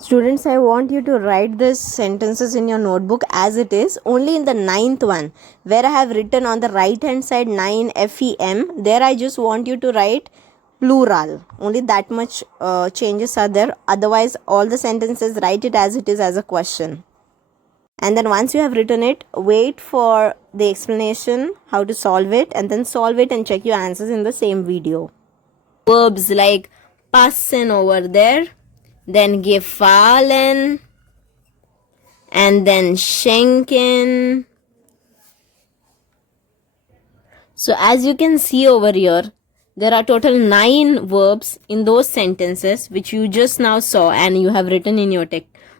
Students, I want you to write these sentences in your notebook as it is. Only in the ninth one, where I have written on the right hand side 9 FEM, there I just want you to write plural. Only that much changes are there. Otherwise, all the sentences, write it as it is as a question. And then once you have written it, wait for the explanation, how to solve it, and then solve it and check your answers in the same video. Verbs like passen over there, then gefallen, and then schenken. So as you can see over here, there are total 9 verbs in those sentences which you just now saw and you have written in your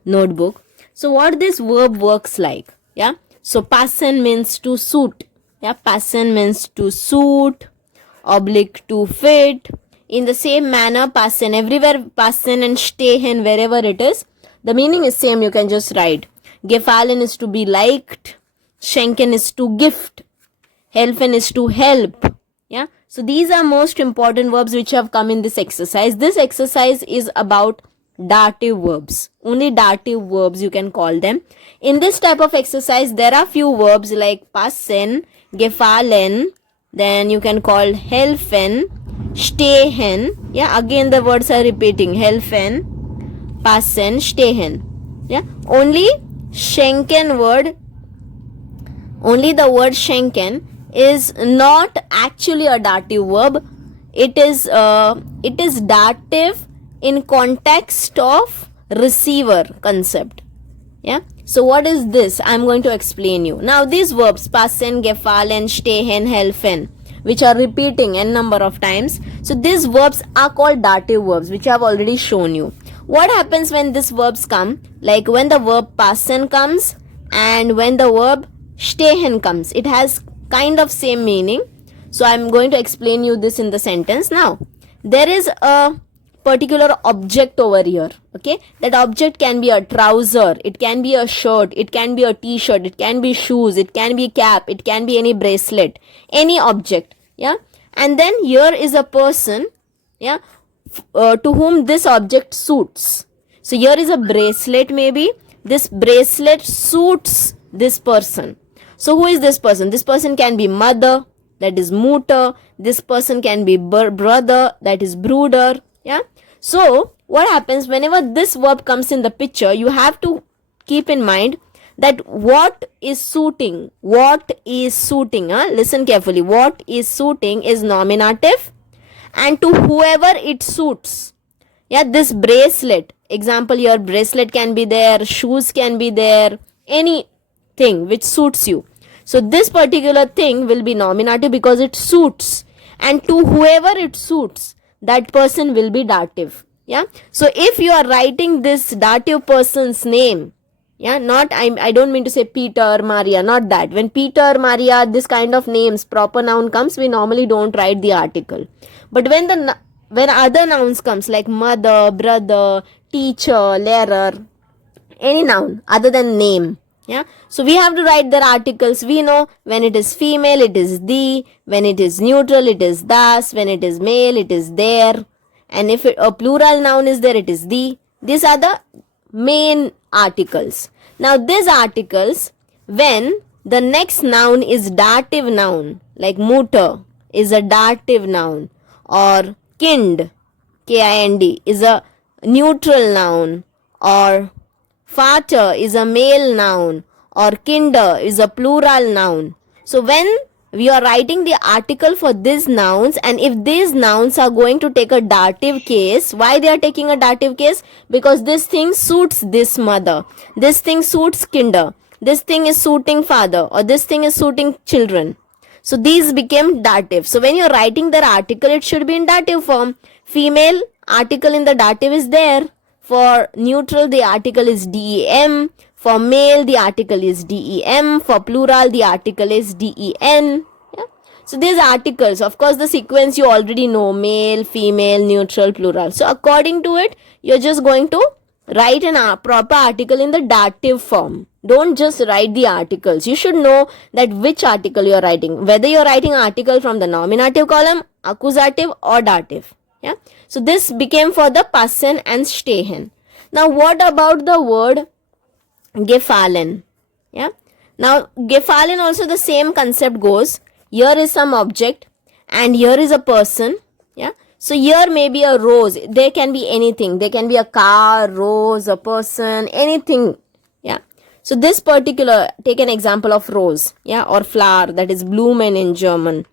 notebook. So what this verb works like, yeah? So passen means to suit, yeah? Passen means to suit, oblique to fit. In the same manner, passen, everywhere passen and stehen, wherever it is, the meaning is same, you can just write. Gefallen is to be liked, schenken is to gift, helfen is to help, yeah? So these are most important verbs which have come in this exercise. This exercise is about dative verbs. Only dative verbs you can call them. In this type of exercise, there are few verbs like passen, gefallen, then you can call helfen, stehen. Yeah, again the words are repeating. Helfen, passen, stehen. Yeah, only schenken word, only the word schenken is not actually a dative verb. It is dative in context of receiver concept. Yeah. So what is this? I'm going to explain you. Now these verbs passen, gefallen, stehen, helfen, which are repeating n number of times. So these verbs are called dative verbs, which I have already shown you. What happens when these verbs come? Like when the verb passen comes and when the verb stehen comes, it has kind of same meaning. So I'm going to explain you this in the sentence. Now there is a particular object over here, okay? That object can be a trouser, it can be a shirt, it can be a t-shirt, it can be shoes, it can be cap, it can be any bracelet, any object, yeah? And then here is a person, yeah, to whom this object suits. So here is a bracelet, maybe this bracelet suits this person. So who is this person? This person can be mother, that is Mutter. This person can be brother, that is Bruder. Yeah. So what happens whenever this verb comes in the picture, you have to keep in mind that what is suiting. What is suiting? Listen carefully. What is suiting is nominative and to whoever it suits. Yeah, this bracelet. Example, your bracelet can be there, shoes can be there, anything which suits you. So this particular thing will be nominative because it suits, and to whoever it suits, that person will be dative. Yeah. So if you are writing this dative person's name, yeah, not I don't mean to say Peter, Maria, not that. When Peter, Maria, this kind of names, proper noun comes, we normally don't write the article. But when other nouns comes like mother, brother, teacher, learer, any noun other than name, yeah, so we have to write their articles. We know when it is female it is the, when it is neutral it is das, when it is male it is there, and if a plural noun is there it is the. These are the main articles. Now these articles, when the next noun is dative noun, like Mutter is a dative noun, or kind, K-I-N-D, is a neutral noun, or Vater is a male noun, or Kinder is a plural noun. So when we are writing the article for these nouns, and if these nouns are going to take a dative case, why they are taking a dative case? Because this thing suits this mother, this thing suits Kinder, this thing is suiting father, or this thing is suiting children. So these became dative. So when you are writing their article, it should be in dative form. Female article in the dative is there. For neutral, the article is dem. For male, the article is dem. For plural, the article is den. Yeah? So these articles, of course, the sequence you already know. Male, female, neutral, plural. So according to it, you're just going to write a proper article in the dative form. Don't just write the articles. You should know that which article you're writing. Whether you're writing article from the nominative column, accusative or dative. Yeah. So this became for the passen and stehen. Now what about the word gefallen? Yeah. Now gefallen also the same concept goes. Here is some object and here is a person. Yeah. So here may be a rose. There can be anything. There can be a car, rose, a person, anything. Yeah. So this particular, take an example of rose. Yeah. Or flower, that is Blumen in German.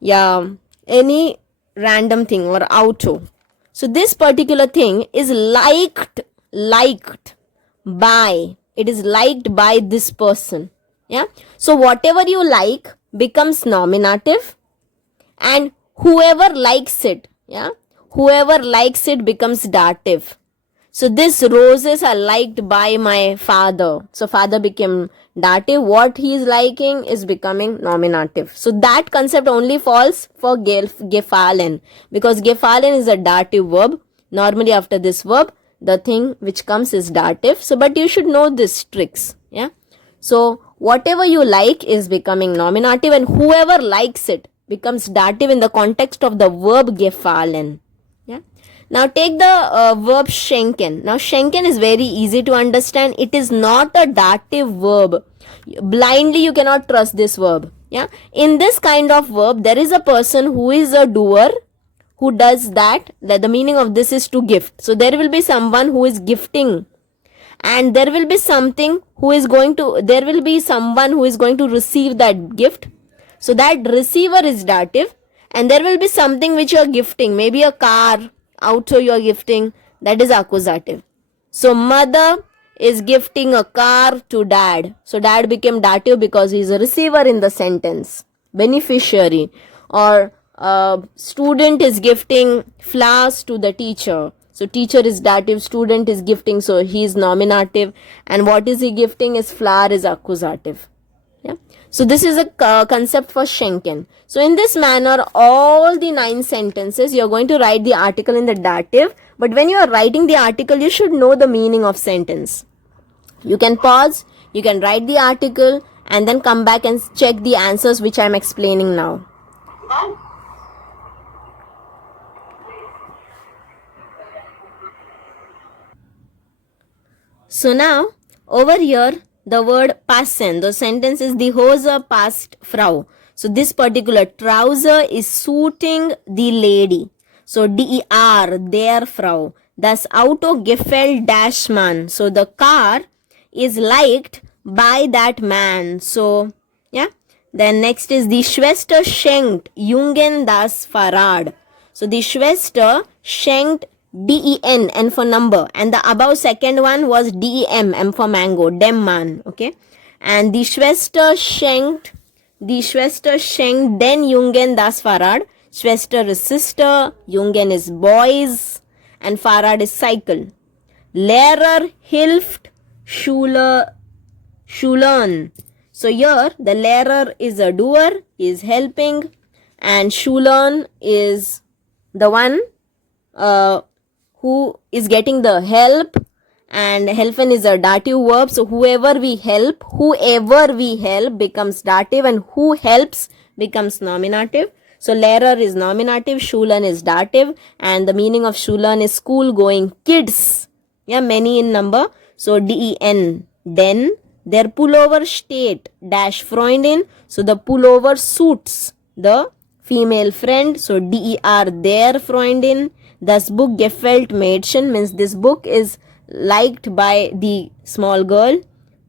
Yeah. Any random thing or auto. So this particular thing is liked by, it is liked by this person. Yeah. So whatever you like becomes nominative, and whoever likes it, yeah, whoever likes it becomes dative. So these roses are liked by my father. So father became dative. What he is liking is becoming nominative. So that concept only falls for gefallen, because gefallen is a dative verb. Normally after this verb, the thing which comes is dative. So but you should know these tricks. Yeah. So whatever you like is becoming nominative, and whoever likes it becomes dative in the context of the verb gefallen. Yeah. Now take the verb schenken. Now schenken is very easy to understand. It is not a dative verb. Blindly you cannot trust this verb. Yeah. In this kind of verb, there is a person who is a doer, who does that. The meaning of this is to gift. So there will be someone who is gifting, and there will be someone who is going to receive that gift. So that receiver is dative, and there will be something which you are gifting, maybe a car, auto you are gifting, that is accusative. So mother is gifting a car to dad. So dad became dative because he is a receiver in the sentence, beneficiary. Or student is gifting flowers to the teacher. So teacher is dative, student is gifting, so he is nominative, and what is he gifting is flower is accusative. Yeah. So this is a concept for schenken. So in this manner, all the 9 sentences, you are going to write the article in the dative, but when you are writing the article, you should know the meaning of sentence. You can pause, you can write the article, and then come back and check the answers which I am explaining now. So now, over here, the word passen, the sentence is die Hose passt Frau. So this particular trouser is suiting the lady. So der, der Frau. Das Auto gefällt das Mann. So the car is liked by that man. So, yeah. Then next is die Schwester schenkt Jungen das Fahrrad. So the Schwester schenkt DEN, N for number, and the above second one was DEM, M for mango, dem man, okay. And die Schwester schenkt den Jungen das Fahrrad. Schwester is sister, Jungen is boys, and Fahrrad is cycle. Lehrer hilft Schülern. So here the Lehrer is a doer, is helping, and Schülern is the one who is getting the help, and helfen is a dative verb. So whoever we help becomes dative, and who helps becomes nominative. So Lehrer is nominative, Schulen is dative, and the meaning of Schulen is school going kids. Yeah, many in number. So den, den. Their pullover steht dash Freundin. So the pullover suits the female friend. So der, their Freundin. Das Buch gefällt Mädchen means this book is liked by the small girl.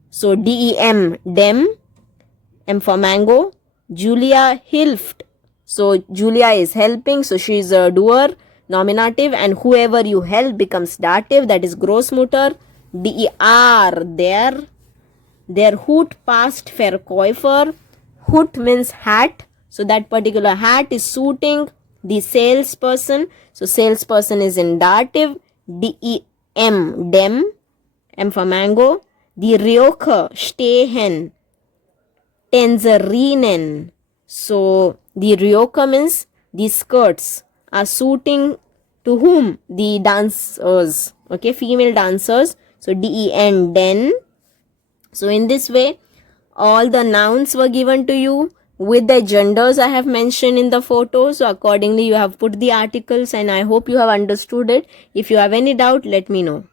So dem, dem, M for mango. Julia hilft. So Julia is helping, so she is a doer, nominative, and whoever you help becomes dative, that is Großmutter. Der, their Hut passt Verkäufer. Hut means hat, so that particular hat is suiting the salesperson. So salesperson is in dative. Dem, dem, M for mango. Die Röcke stehen Tänzerinnen. So the Ryoka means the skirts are suiting to whom? The dancers. Okay, female dancers. So den, den. So in this way, all the nouns were given to you with the genders I have mentioned in the photo. So accordingly, you have put the articles, and I hope you have understood it. If you have any doubt, let me know.